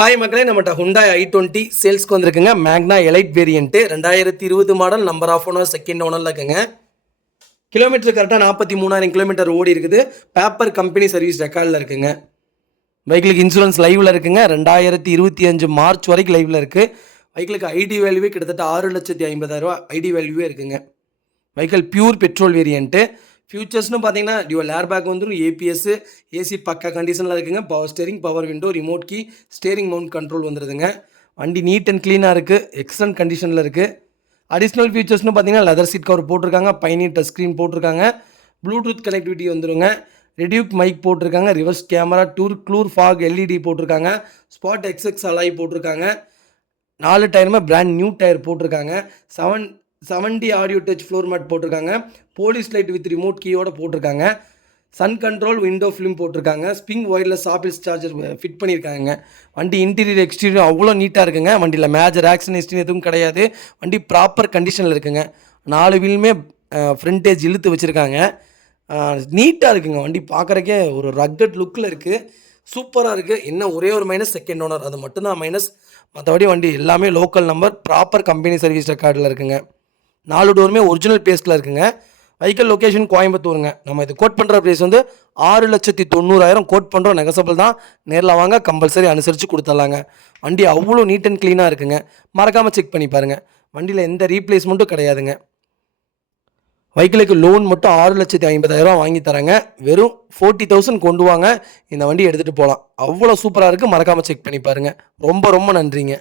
Hi மக்களே, நம்மகிட்ட Hyundai i20 சேல்ஸ்க்கு வந்திருக்குங்க. Magna Elite variant 2020 model, number of owner second ஓனரில் இருக்குங்க. கிலோமீட்டர் கரெக்டாக 43,000 கிலோமீட்டர் ஓடி இருக்குது. பேப்பர் கம்பெனி சர்வீஸ் ரெக்கார்டில் இருக்குங்க. பைக்கிலுக்கு இன்சூரன்ஸ் லைவில் இருக்குங்க. 2025 மார்ச் வரைக்கும் லைவில் இருக்குது. பைக்கிலுக்கு ஐடி வேல்யூவே கிட்டத்தட்ட 6,50,000 ஐடி வேல்யூவே இருக்குங்க. Vehicle pure petrol variant. ஃபியூச்சர்ஸ்னு பார்த்தீங்கன்னா டியூவல் ஏர் பேக் வந்துடும், ஏபிஎஸ், ஏசி பக்கா கண்டிஷனில் இருக்குங்க. Power steering, power window, remote key, steering mount control வந்துடுதுங்க. வண்டி நீட் அண்ட் க்ளீனாக இருக்குது, எக்ஸலண்ட் கண்டிஷனில் இருக்குது. அடிஷ்னல் ஃபீச்சர்ஸ்னு பார்த்தீங்கன்னா லெதர் சீட் கவர் போட்டிருக்காங்க, பைனியர் டச் ஸ்க்ரீன் போட்டிருக்காங்க, ப்ளூடூத் கனெக்டிவிட்டி வந்துடுங்க, ரெடியூக் மைக் போட்டிருக்காங்க, ரிவர்ஸ் கேமரா, க்ளூர் ஃபாக் எல்இடி போட்டிருக்காங்க, ஸ்பாட் எக்ஸ்எக்ஸ் அலாய் போட்டிருக்காங்க. 4 டயருமே பிராண்ட் நியூ டயர் போட்டிருக்காங்க. 70 ஆடியோ டச் ஃப்ளோர் மேட் போட்டிருக்காங்க. போலீஸ் லைட் வித் ரிமோட் கீயோடு போட்டிருக்காங்க. சன் கண்ட்ரோல் விண்டோ ஃபிலிம் போட்டிருக்காங்க. ஸ்பிங் ஒயர்லெஸ் ஆப்பிள்ஸ் சார்ஜர் ஃபிட் பண்ணியிருக்காங்க. வண்டி இன்டீரியர் எக்ஸ்டீரியர் அவ்வளோ நீட்டாக இருக்குங்க. வண்டியில் மேஜர் ஆக்சிடென்ட் எதுவும் கிடையாது. வண்டி ப்ராப்பர் கண்டிஷனில் இருக்குங்க. 4 வீலுமே ஃப்ரண்டேஜ் இழுத்து வச்சுருக்காங்க. நீட்டாக இருக்குங்க. வண்டி பார்க்குறக்கே ஒரு ரக்கட் லுக்கில் இருக்குது. சூப்பராக இருக்குது. என்ன ஒரே ஒரு மைனஸ், செகண்ட் ஓனர், அது மட்டும்தான் மைனஸ். மற்றபடி வண்டி எல்லாமே local number, proper company service ரெக்கார்டில் இருக்குங்க. 4 டோருமே ஒரிஜினல் பேஸ்ட்டில் இருக்குங்க. வெஹிக்கல் லொக்கேஷன் கோயம்புத்தூருங்க. நம்ம இது கோட் பண்ணுற ப்ரைஸ் வந்து 6,90,000 கோட் பண்ணுறோம். நெகசபிள் தான். நேரில் வாங்க, கம்பல்சரி அனுசரித்து கொடுத்துடலாங்க. வண்டி அவ்வளோ நீட் அண்ட் க்ளீனாக இருக்குங்க. மறக்காமல் செக் பண்ணி பாருங்கள். வண்டியில் எந்த ரீப்ளேஸ்மெண்ட்டும் கிடையாதுங்க. வெஹிக்கிளுக்கு லோன் மட்டும் 6,50,000 வாங்கி தராங்க. வெறும் 40,000 கொண்டு வாங்க, இந்த வண்டி எடுத்துகிட்டு போகலாம். அவ்வளோ சூப்பராக இருக்குது. மறக்காமல் செக் பண்ணி பாருங்கள். ரொம்ப ரொம்ப நன்றிங்க.